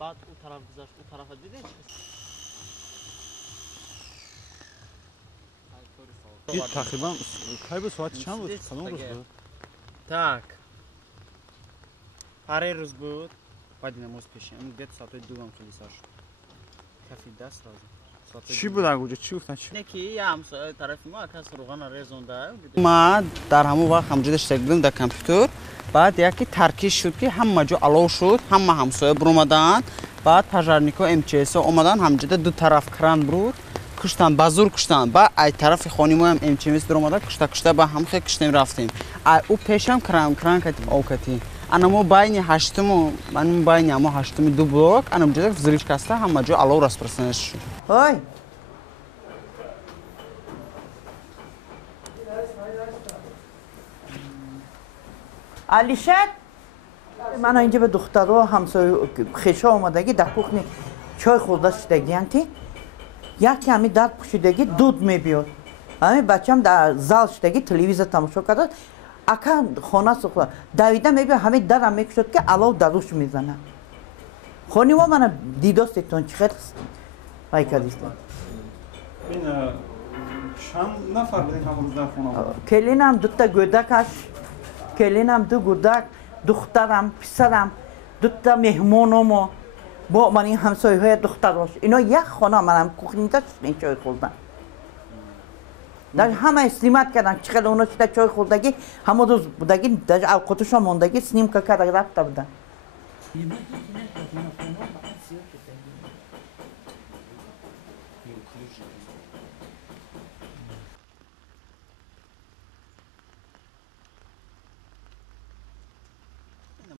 بعد اون طرف گذاشت اون طرف دیدی تقریبا کی به ساعت چند بود؟ کدام روز بود؟ Так. Паре روز بود. بعد نماز پیشیم. اون گفت ساعت 2 هم خیلی سر شد. کافی دست راضی. چی بود اونجا؟ چی گفتن چی؟ نکی یه همسایه طرف ما کس روغن رزونده. ما در همون وقت همونجا داشتیم در کامپیوتر. بعد یکی ترکیش شد که همه جا علو شد. همه همسایه برآمدن. بعد پژارنیکا MCS اومدن همونجا دو طرف کران بود. کشتن بازور کشتن با ای طرف خانی ما هم MCS در اومده کشته با هم خیلی کشتیم رفتیم. او پیشم کران کردیم اوکتی. انا مو باینی هشتمو من باینی اما هشتمی دو بلوک انا مجدد زریش کاسته همه جا علو راست پرسنش. های علیشت من اینجا به دخترها همسایه خیشا اومدگی در کوخنی چای خورده شدگی انتی یکی همی در پوشیدگی دود میبیاد همی بچم در زال شدگی تلویزیون تماشا کرده اکا خانه سخواه دویده میبیاد همی در هم میکشد که علاو دروش میزنه خانی ما من دیداستتون چی خیلی های کدیستم این چند نفر بودین همون روز در خونه؟ کلینم دوتا گودکش کلینم دو گودک دخترم پسرم دوتا مهمونم با من این همسایه های دختر باش اینا یک خانه منم کوخنی داشتن چای خوردن در همه استریمت کردن چقدر اونا شده چای خوردگی همه روز بودگی در اوقاتش هم موندگی سنیم که کرده رفته بودن